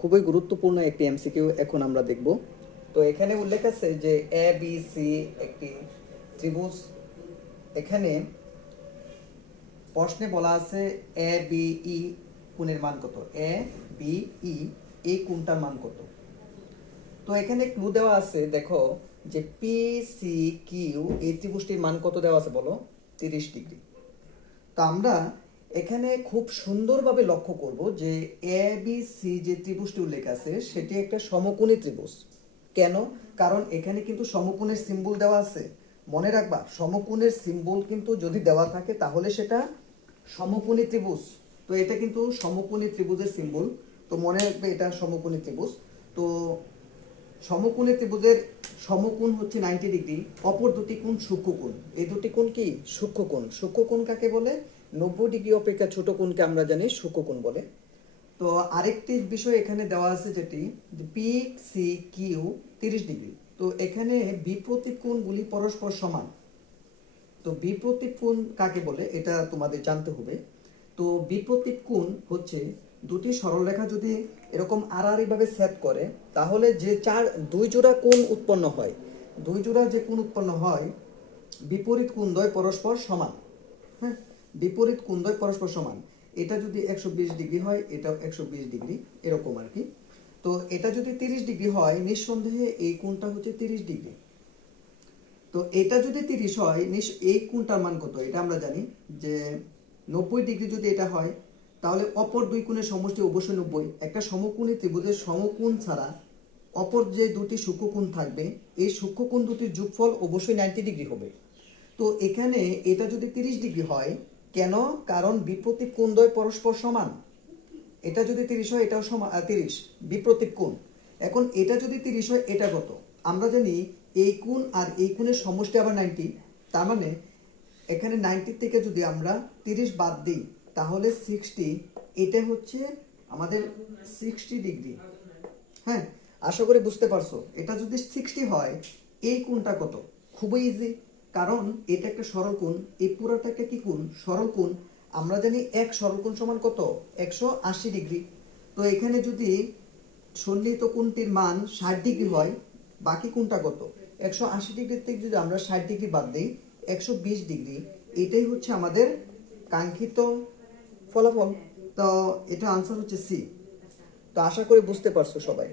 খুবই গুরুত্বপূর্ণ একটি এমসিকিউ এখন আমরা দেখব। তো এখানে উল্লেখ আছে যে এ বি সি একটি ত্রিভুজ। এখানে প্রশ্নে বলা আছে এ বি ই কোণের মান কত, এ বি ই এই কোণটার মান কত। তো এখানে ক্লু দেওয়া আছে, দেখো যে পি সি কিউ এই ত্রিভুজটির মান কত দেওয়া আছে বলো, 30 ডিগ্রি। তো আমরা এখানে খুব সুন্দরভাবে লক্ষ্য করব যে এ বি সি যে ত্রিভুজটি উল্লেখ আছে সেটি একটা সমকোণী ত্রিভুজ। কেন? কারণ এখানে কিন্তু সমকোণের সিম্বল দেওয়া আছে। মনে রাখবা, সমকোণের সিম্বল কিন্তু যদি দেওয়া থাকে তাহলে সেটা সমকোণী ত্রিভুজ। তো এটা কিন্তু সমকোণী ত্রিভুজের সিম্বল। তো মনে রাখবে এটা সমকোণী ত্রিভুজ। তো সমকোণী ত্রিভুজের সমকোণ হচ্ছে 90 ডিগ্রি, অপর দুটি কোণ সূক্ষ্মকোণ। এই দুটি কোণ কি? সূক্ষ্মকোণ। সূক্ষ্মকোণ কাকে বলে? 90 ডিগ্রি অপেক্ষা ছোট কোণকে আমরা জানি সূক্ষ্মকোণ বলে। তো আরেকটি বিষয় এখানে দেওয়া আছে যেটি পি সি কিউ 30 ডিগ্রি। তো এখানে বিপরীত কোণগুলি পরস্পর সমান। তো বিপরীত কোণ কাকে বলে এটা তোমাদের জানতে হবে। তো বিপরীত কোণ হচ্ছে দুটি সরলরেখা যদি এরকম আড়াআড়ি ভাবে ছেদ করে তাহলে যে দুই জোড়া কোণ উৎপন্ন হয়, দুই জোড়া যে কোণ উৎপন্ন হয় বিপরীত কোণদ্বয় পরস্পর সমান। হ্যাঁ, বিপরীত কোণদ্বয় পরস্পর সমান। এটা যদি 120 ডিগ্রি হয়, এটাও 120 ডিগ্রি, এরকম আর কি। তো এটা যদি 30 ডিগ্রি হয়, নিঃসন্দেহে এই কোণটা হচ্ছে 30 ডিগ্রি। তো এটা যদি 30 হয়, এই কোণটার মান কত এটা আমরা জানি যে 90 ডিগ্রি যদি এটা হয় তাহলে অপর দুই কোণের সমষ্টি অবশ্যই 90। একটা সমকোণী ত্রিভুজের সমকোণ ছাড়া অপর যে দুটি সূক্ষ্মকোণ থাকবে এই সূক্ষ্মকোণ দুটির যোগফল অবশ্যই 90 ডিগ্রি হবে। তো এখানে এটা যদি 30 ডিগ্রি হয়, কেন? কারণ বিপরীত কোণদ্বয় পরস্পর সমান। এটা যদি 30 হয়, এটাও সমান 30, বিপরীত কোণ। এখন এটা যদি 30 হয়, এটা কত? আমরা জানি এই কোণ আর এই কোণের সমষ্টি আবার 90। তার মানে এখানে 90 থেকে যদি আমরা 30 বাদ দিই তাহলে 60, এটা হচ্ছে আমাদের 60 ডিগ্রি। হ্যাঁ, আশা করি বুঝতে পারছো। এটা যদি 60 হয়, এই কোণটা কত? খুবই ইজি, কারণ এটা একটা সরল কোণ। এই পুরোটা একটা কি কোণ? সরল কোণ। আমরা জানি এক সরল কোণ সমান কত? 180 ডিগ্রি। তো এখানে যদি সন্নিহিত কোণটির মান 60 ডিগ্রি হয়, বাকি কোণটা কত? 180 ডিগ্রি থেকে যদি আমরা 60 ডিগ্রি বাদ দিই, 120 ডিগ্রি। এটাই হচ্ছে আমাদের কাঙ্ক্ষিত ফলাফল। তো এটা আনসার হচ্ছে সি। তো আশা করি বুঝতে পারছো সবাই।